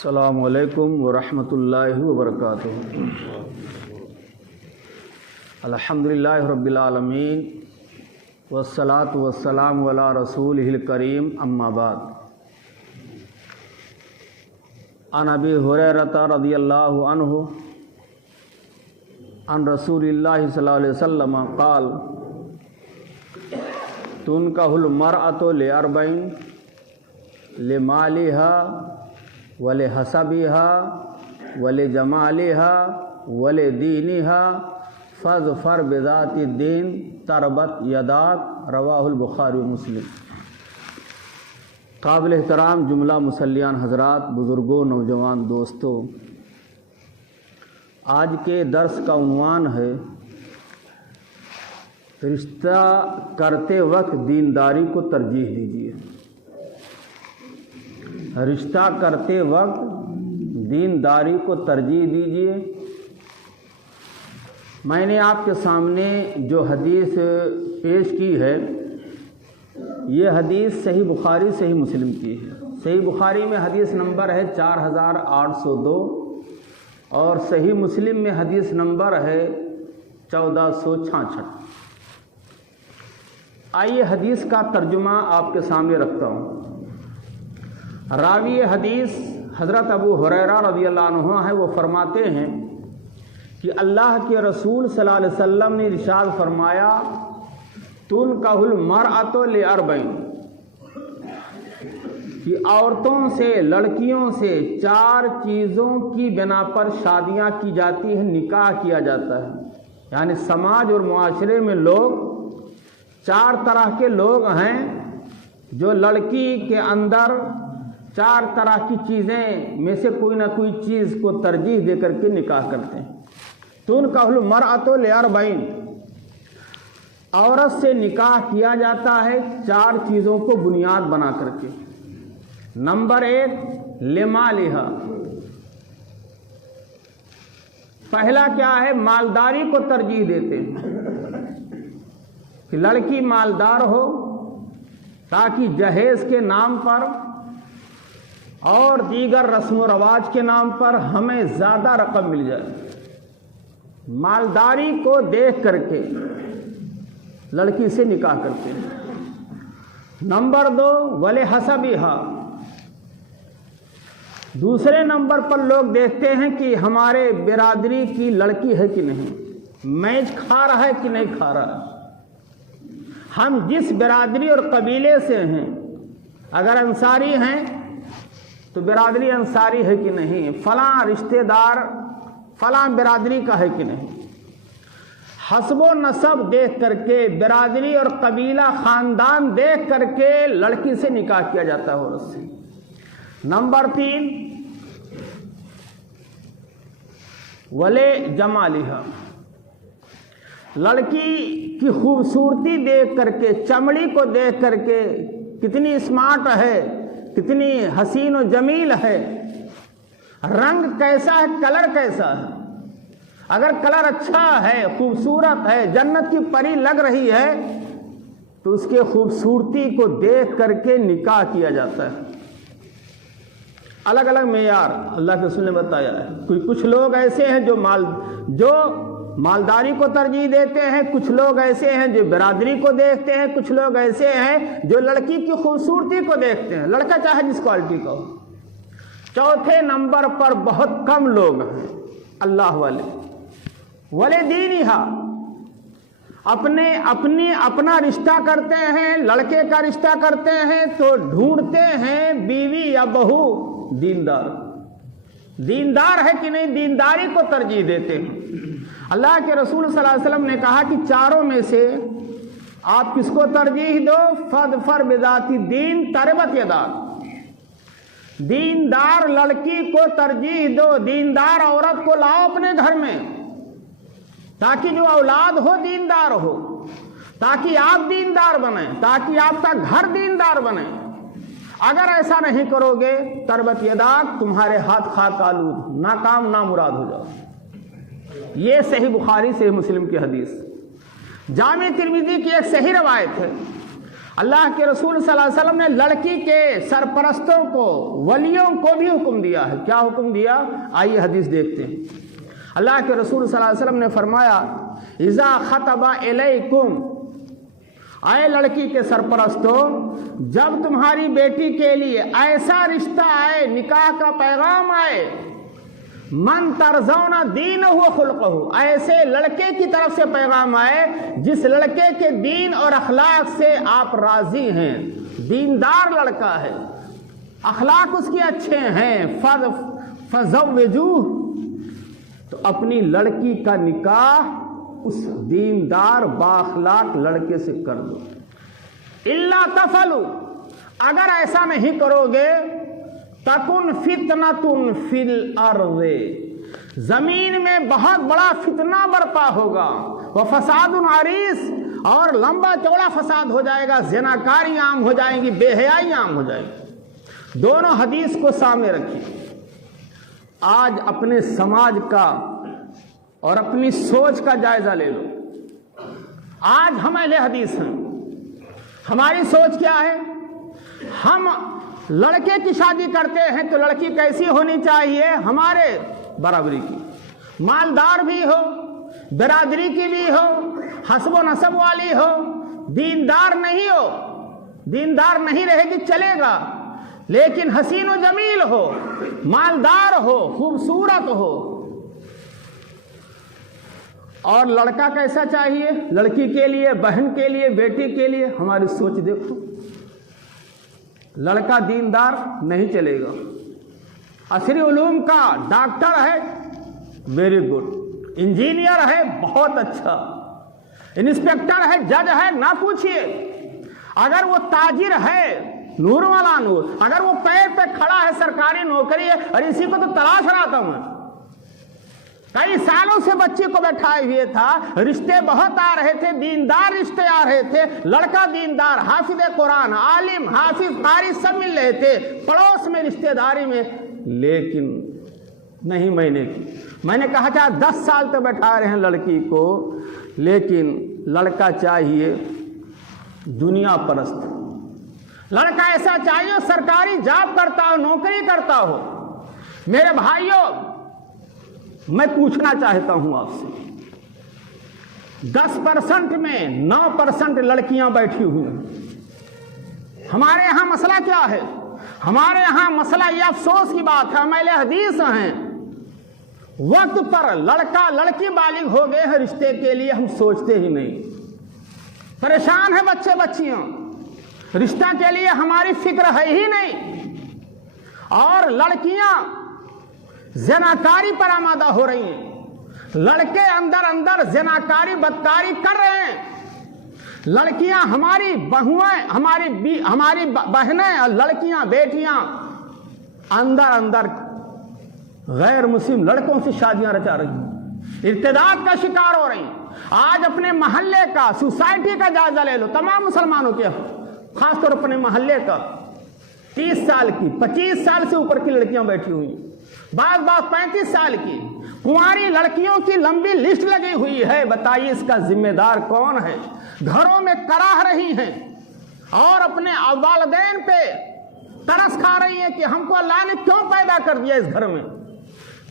السلام علیکم ورحمۃ اللہ وبرکاتہ۔ الحمدللہ رب العالمین والصلاة والسلام علی رسولہ الکریم، اما بعد۔ عن ابی ہریرہ رضی اللہ عنہ عن رسول اللہ صلی اللہ علیہ وسلم قال تنکح المرأة لأربعین لمالها ولحسبها ولجمالها ولدینها فاظفر بذات الدین تربت یداک، رواہ البخاری و مسلم۔ قابل احترام جملہ مسلیان حضرات، بزرگوں، نوجوان دوستوں، آج کے درس کا عنوان ہے رشتہ کرتے وقت دینداری کو ترجیح دیجیے۔ رشتہ کرتے وقت دینداری کو ترجیح دیجیے۔ میں نے آپ کے سامنے جو حدیث پیش کی ہے، یہ حدیث صحیح بخاری صحیح مسلم کی ہے۔ صحیح بخاری میں حدیث نمبر ہے 4802 اور صحیح مسلم میں حدیث نمبر ہے 1466۔ آئیے حدیث کا ترجمہ آپ کے سامنے رکھتا ہوں۔ راوی حدیث حضرت ابو ہریرہ رضی اللہ عنہ ہے، وہ فرماتے ہیں کہ اللہ کے رسول صلی اللہ علیہ وسلم نے ارشاد فرمایا تنکح المرأة لأربعین، کہ عورتوں سے، لڑکیوں سے 4 چیزوں کی بنا پر شادیاں کی جاتی ہیں، نکاح کیا جاتا ہے۔ یعنی سماج اور معاشرے میں لوگ 4 طرح کے لوگ ہیں جو لڑکی کے اندر 4 طرح کی چیزیں میں سے کوئی نہ کوئی چیز کو ترجیح دے کر کے نکاح کرتے ہیں۔ تنکح المرأة لأربعین، عورت سے نکاح کیا جاتا ہے 4 چیزوں کو بنیاد بنا کر کے۔ نمبر 1 لمالہا، پہلا کیا ہے؟ مالداری کو ترجیح دیتے ہیں کہ لڑکی مالدار ہو تاکہ جہیز کے نام پر اور دیگر رسم و رواج کے نام پر ہمیں زیادہ رقم مل جائے۔ مالداری کو دیکھ کر کے لڑکی سے نکاح کرتے ہیں۔ نمبر 2 ولحسبہا، دوسرے نمبر پر لوگ دیکھتے ہیں کہ ہمارے برادری کی لڑکی ہے کہ نہیں، میچ کھا رہا ہے کہ نہیں کھا رہا ہے۔ ہم جس برادری اور قبیلے سے ہیں، اگر انصاری ہیں تو برادری انصاری ہے کہ نہیں، فلاں رشتہ دار فلاں برادری کا ہے کہ نہیں۔ حسب و نسب دیکھ کر کے، برادری اور قبیلہ خاندان دیکھ کر کے لڑکی سے نکاح کیا جاتا ہے عورت سے۔ نمبر 3 ولجمالہا، لڑکی کی خوبصورتی دیکھ کر کے، چمڑی کو دیکھ کر کے، کتنی اسمارٹ ہے، کتنی حسین و جمیل ہے، رنگ کیسا ہے، کلر کیسا ہے۔ اگر کلر اچھا ہے، خوبصورت ہے، جنت کی پری لگ رہی ہے، تو اس کے خوبصورتی کو دیکھ کر کے نکاح کیا جاتا ہے۔ الگ الگ معیار اللہ کے رسول نے بتایا ہے۔ کچھ لوگ ایسے ہیں جو مالداری کو ترجیح دیتے ہیں، کچھ لوگ ایسے ہیں جو برادری کو دیکھتے ہیں، کچھ لوگ ایسے ہیں جو لڑکی کی خوبصورتی کو دیکھتے ہیں، لڑکا چاہے جس کوالٹی کا ہو۔ چوتھے نمبر پر بہت کم لوگ ہیں اللہ والے، ولدینہا، اپنا رشتہ کرتے ہیں، لڑکے کا رشتہ کرتے ہیں تو ڈھونڈتے ہیں بیوی یا بہو دیندار ہے کہ نہیں، دینداری کو ترجیح دیتے ہیں۔ اللہ کے رسول صلی اللہ علیہ وسلم نے کہا کہ 4 میں سے آپ کس کو ترجیح دو؟ فاظفر بذات الدین تربت یداک، دیندار لڑکی کو ترجیح دو، دیندار عورت کو لاؤ اپنے گھر میں، تاکہ جو اولاد ہو دیندار ہو، تاکہ آپ دیندار بنیں، تاکہ آپ کا گھر دیندار بنے۔ اگر ایسا نہیں کرو گے تربت یداک، تمہارے ہاتھ خاک آلود، ناکام نامراد ہو جاؤ۔ یہ صحیح بخاری صحیح مسلم کی حدیث۔ جامع ترمذی کی ایک صحیح روایت ہے، اللہ کے رسول صلی اللہ علیہ وسلم نے لڑکی کے سرپرستوں کو، ولیوں کو بھی حکم دیا ہے۔ کیا حکم دیا؟ آئیے حدیث دیکھتے ہیں۔ اللہ کے رسول صلی اللہ علیہ وسلم نے فرمایا اذا خطب الیکم، اے لڑکی کے سرپرستوں، جب تمہاری بیٹی کے لیے ایسا رشتہ آئے، نکاح کا پیغام آئے، من ترضون دینہ و خلقہ، ایسے لڑکے کی طرف سے پیغام آئے جس لڑکے کے دین اور اخلاق سے آپ راضی ہیں، دیندار لڑکا ہے، اخلاق اس کے اچھے ہیں، فزوجوہ، تو اپنی لڑکی کا نکاح اس دیندار بااخلاق لڑکے سے کر دو۔ الا تفعلوا، اگر ایسا نہیں کرو گے، تکن فتنۃ فی الارض، زمین میں بہت بڑا فتنہ برپا ہوگا، وفساد عریض، اور لمبا چوڑا فساد ہو جائے گا، زناکاری عام ہو جائیں گی، بے حیائی عام ہو جائے گی۔ دونوں حدیث کو سامنے رکھیے۔ آج اپنے سماج کا اور اپنی سوچ کا جائزہ لے لو۔ آج ہم اہل حدیث ہیں، ہماری سوچ کیا ہے؟ ہم لڑکے کی شادی کرتے ہیں تو لڑکی کیسی ہونی چاہیے؟ ہمارے برابری کی، مالدار بھی ہو، برادری کی بھی ہو، حسب و نسب والی ہو، دیندار نہیں ہو، دیندار نہیں رہے گی چلے گا، لیکن حسین و جمیل ہو، مالدار ہو، خوبصورت ہو۔ اور لڑکا کیسا چاہیے؟ لڑکی کے لیے، بہن کے لیے، بیٹی کے لیے ہماری سوچ دیکھو۔ لڑکا دیندار نہیں چلے گا، عصری علوم کا ڈاکٹر ہے، ویری گڈ، انجینئر ہے، بہت اچھا، انسپیکٹر ہے، جج ہے، نہ پوچھئے۔ اگر وہ تاجر ہے، نور والا نور، اگر وہ پیر پہ کھڑا ہے، سرکاری نوکری ہے، اور اسی کو تو تلاش رہا تھا میں، کئی سالوں سے بچے کو بیٹھائے ہوئے تھا، رشتے بہت آ رہے تھے، دیندار رشتے آ رہے تھے، لڑکا دیندار، حافظ قرآن، عالم، حافظ، قاری سب مل رہے تھے، پڑوس میں، رشتے داری میں، لیکن نہیں میں نے کہا چاہے 10 سال تو بیٹھا رہے ہیں لڑکی کو، لیکن لڑکا چاہیے دنیا پرست، لڑکا ایسا چاہیے سرکاری جاب کرتا ہو، نوکری کرتا ہو۔ میرے بھائیوں، میں پوچھنا چاہتا ہوں آپ سے، 10% میں 9% لڑکیاں بیٹھی ہوئی ہیں۔ ہمارے یہاں مسئلہ کیا ہے؟ ہمارے یہاں مسئلہ یہ افسوس کی بات ہے، ہم اہل حدیث ہیں، وقت پر لڑکا لڑکی بالغ ہو گئے ہیں، رشتے کے لیے ہم سوچتے ہی نہیں، پریشان ہیں بچے بچیاں، رشتہ کے لیے ہماری فکر ہے ہی نہیں، اور لڑکیاں زناکاری پر آمادہ ہو رہی ہیں، لڑکے اندر اندر زناکاری بدکاری کر رہے ہیں، لڑکیاں ہماری بہویں، ہماری بہنیں اور لڑکیاں بیٹیاں اندر اندر غیر مسلم لڑکوں سے شادیاں رچا رہی ہیں، ارتداد کا شکار ہو رہی ہیں۔ آج اپنے محلے کا، سوسائٹی کا جائزہ لے لو، تمام مسلمانوں کے، خاص طور اپنے محلے کا، 30 سال کی، 25 سال سے اوپر کی لڑکیاں بیٹھی ہوئی ہیں، بعض 35 سال کی کنواری لڑکیوں کی لمبی لسٹ لگی ہوئی ہے۔ بتائیے اس کا ذمہ دار کون ہے؟ گھروں میں کراہ رہی ہیں اور اپنے والدین پہ ترس کھا رہی ہیں کہ ہم کو اللہ نے کیوں پیدا کر دیا اس گھر میں۔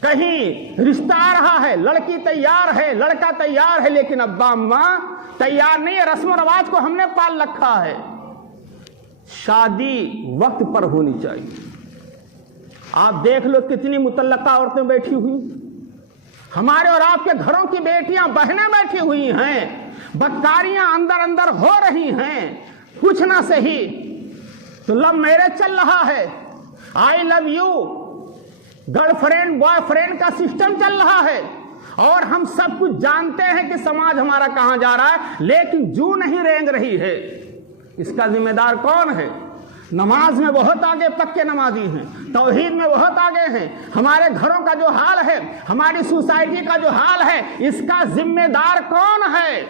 کہیں رشتہ آ رہا ہے، لڑکی تیار ہے، لڑکا تیار ہے، لیکن ابا اماں تیار نہیں ہے، رسم و رواج کو ہم نے پال رکھا ہے۔ شادی وقت پر ہونی چاہیے۔ آپ دیکھ لو کتنی مطلقہ عورتیں بیٹھی ہوئی، ہمارے اور آپ کے گھروں کی بیٹیاں، بہنیں بیٹھی ہوئی ہیں، بدکاریاں اندر اندر ہو رہی ہیں، کچھ نہ صحیح تو لو میرج چل رہا ہے، I love you, girlfriend boyfriend کا سسٹم چل رہا ہے، اور ہم سب کچھ جانتے ہیں کہ سماج ہمارا کہاں جا رہا ہے، لیکن جو نہیں رینگ رہی ہے۔ اس کا ذمہ دار کون ہے؟ نماز میں بہت آگے پکے نمازی ہیں، توحید میں بہت آگے ہیں، ہمارے گھروں کا جو حال ہے، ہماری سوسائٹی کا جو حال ہے، اس کا ذمہ دار کون ہے؟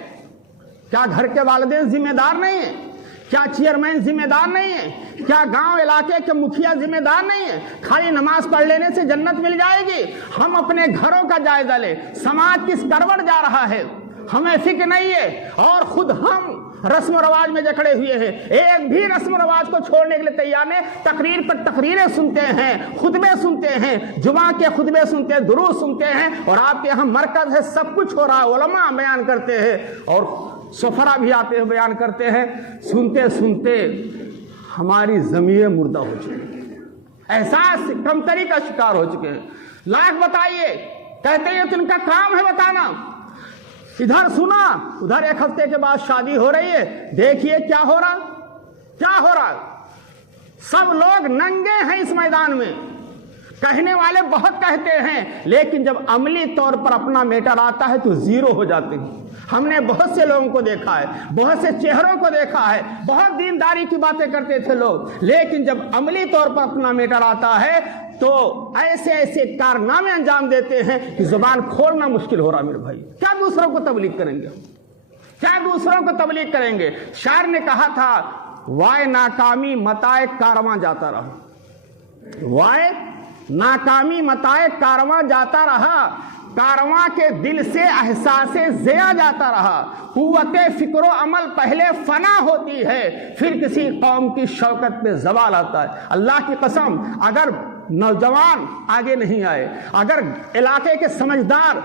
کیا گھر کے والدین ذمہ دار نہیں ہیں؟ کیا چیئرمین ذمہ دار نہیں ہے؟ کیا گاؤں علاقے کے مکھیا ذمہ دار نہیں ہے؟ خالی نماز پڑھ لینے سے جنت مل جائے گی؟ ہم اپنے گھروں کا جائزہ لیں، سماج کس کروٹ جا رہا ہے ہمیں فکر نہیں ہے، اور خود ہم رسم و رواج میں جکڑے ہوئے ہیں، ایک بھی رسم و رواج کو چھوڑنے کے لیے تیار نہیں۔ تقریر پر تقریریں سنتے ہیں، خطبے سنتے ہیں، جمعہ کے خطبے سنتے ہیں، دروس سنتے ہیں، اور آپ کے یہاں مرکز ہے، سب کچھ ہو رہا ہے، علماء بیان کرتے ہیں اور سفرا بھی آتے ہیں بیان کرتے ہیں، سنتے سنتے ہماری ضمیر مردہ ہو چکی ہے، احساس کمتری کا شکار ہو چکے ہیں۔ لاکھ بتائیے، کہتے ہیں تو ان کا کام ہے بتانا، ادھر سنا ادھر ایک ہفتے کے بعد شادی ہو رہی ہے، دیکھیے کیا ہو رہا، کیا ہو رہا، سب لوگ ننگے ہیں اس میدان میں۔ کہنے والے بہت کہتے ہیں، لیکن جب عملی طور پر اپنا میٹر آتا ہے تو زیرو ہو جاتے ہیں۔ ہم نے بہت سے لوگوں کو دیکھا ہے، بہت سے چہروں کو دیکھا ہے، بہت دینداری کی باتیں کرتے تھے لوگ، لیکن جب عملی طور پر اپنا میٹر آتا ہے تو ایسے ایسے کارنامے انجام دیتے ہیں کہ زبان کھولنا مشکل ہو رہا۔ میرے بھائی، کیا دوسروں کو تبلیغ کریں گے، کیا دوسروں کو تبلیغ کریں گے؟ شاعر نے کہا تھا، وائے ناکامی متائے کارواں جاتا رہا، وائے ناکامی متائے کارواں جاتا رہا، کارواں کے دل سے احساس ضیا جاتا رہا، قوت فکر و عمل پہلے فنا ہوتی ہے، پھر کسی قوم کی شوکت پہ زوال آتا ہے۔ اللہ کی قسم، اگر نوجوان آگے نہیں آئے، اگر علاقے کے سمجھدار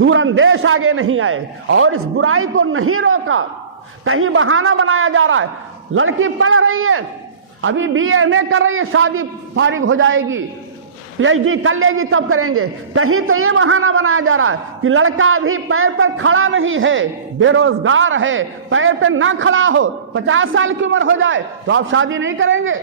دور اندیش آگے نہیں آئے اور اس برائی کو نہیں روکا، کہیں بہانہ بنایا جا رہا ہے، لڑکی پڑھ رہی ہے، ابھی BA کر رہی ہے، شادی فارغ ہو جائے گی، PhD کر لے گی تب کریں گے، کہیں تو یہ بہانہ بنایا جا رہا ہے کہ لڑکا ابھی پیر پر کھڑا نہیں ہے، بے روزگار ہے، پیر پہ نہ کھڑا ہو، 50 سال کی عمر ہو جائے تو آپ شادی نہیں کریں گے۔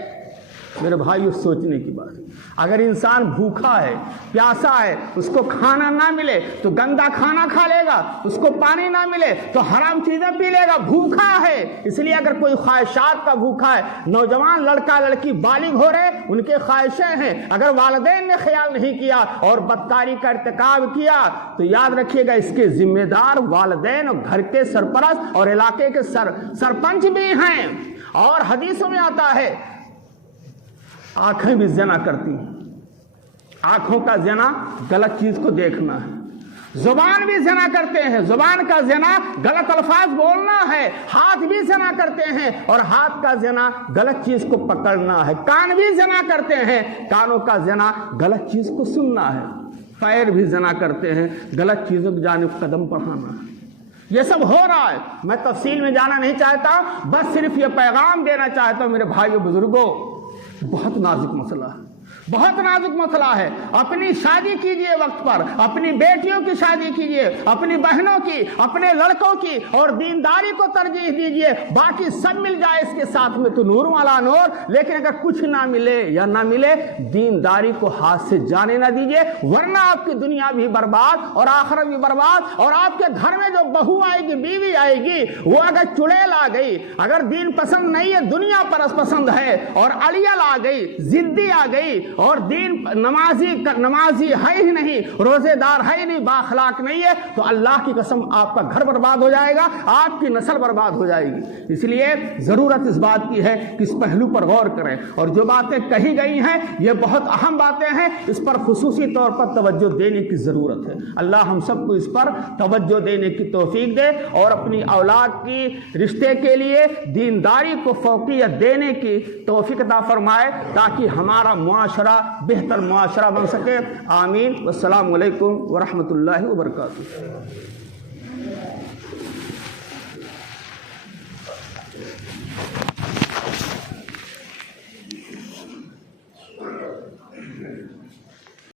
میرے بھائیو، سوچنے کی بات ہے، اگر انسان بھوکا ہے، پیاسا ہے، اس کو کھانا نہ ملے تو گندا کھانا کھا لے گا، اس کو پانی نہ ملے تو حرام چیزیں پی لے گا، بھوکا ہے۔ اس لیے اگر کوئی خواہشات کا بھوکا ہے، نوجوان لڑکا لڑکی بالغ ہو رہے، ان کے خواہشیں ہیں، اگر والدین نے خیال نہیں کیا اور بدکاری کا ارتکاب کیا تو یاد رکھیے گا اس کے ذمہ دار والدین اور گھر کے سرپرست اور علاقے کے سرپنچ بھی ہیں۔ اور حدیثوں میں آتا ہے، آنکھیں بھی زنا کرتی ہیں، آنکھوں کا زنا غلط چیز کو دیکھنا ہے، زبان بھی زنا کرتے ہیں، زبان کا زنا غلط الفاظ بولنا ہے، ہاتھ بھی زنا کرتے ہیں اور ہاتھ کا زنا غلط چیز کو پکڑنا ہے، کان بھی زنا کرتے ہیں، کانوں کا زنا غلط چیز کو سننا ہے، پیر بھی زنا کرتے ہیں، غلط چیزوں کی جانب قدم بڑھانا ہے۔ یہ سب ہو رہا ہے، میں تفصیل میں جانا نہیں چاہتا، بس صرف یہ پیغام دینا چاہتا ہوں میرے بھائیو بزرگوں، بہت نازک مسئلہ ہے، بہت نازک مسئلہ ہے۔ اپنی شادی کیجئے وقت پر، اپنی بیٹیوں کی شادی کیجئے، اپنی بہنوں کی، اپنے لڑکوں کی، اور دینداری کو ترجیح دیجئے، باقی سب مل جائے اس کے ساتھ میں تو نور والا نور، لیکن اگر کچھ نہ ملے یا نہ ملے، دینداری کو ہاتھ سے جانے نہ دیجئے، ورنہ آپ کی دنیا بھی برباد اور آخرت بھی برباد، اور آپ کے گھر میں جو بہو آئے گی، بیوی آئے گی، وہ اگر چڑیل آ گئی، اگر دین پسند نہیں ہے، دنیا پرست پسند ہے، اور اڑیل آ گئی، ضدی آ گئی، اور دین نمازی ہے ہی نہیں، روزے دار ہے ہی نہیں، بااخلاق نہیں ہے، تو اللہ کی قسم آپ کا گھر برباد ہو جائے گا، آپ کی نسل برباد ہو جائے گی۔ اس لیے ضرورت اس بات کی ہے کہ اس پہلو پر غور کریں، اور جو باتیں کہی گئی ہیں یہ بہت اہم باتیں ہیں، اس پر خصوصی طور پر توجہ دینے کی ضرورت ہے۔ اللہ ہم سب کو اس پر توجہ دینے کی توفیق دے، اور اپنی اولاد کی رشتے کے لیے دینداری کو فوقیت دینے کی توفیق عطا فرمائے، تاکہ ہمارا معاشرہ بہتر معاشرہ بن سکے۔ آمین۔ والسلام علیکم ورحمۃ اللہ وبرکاتہ۔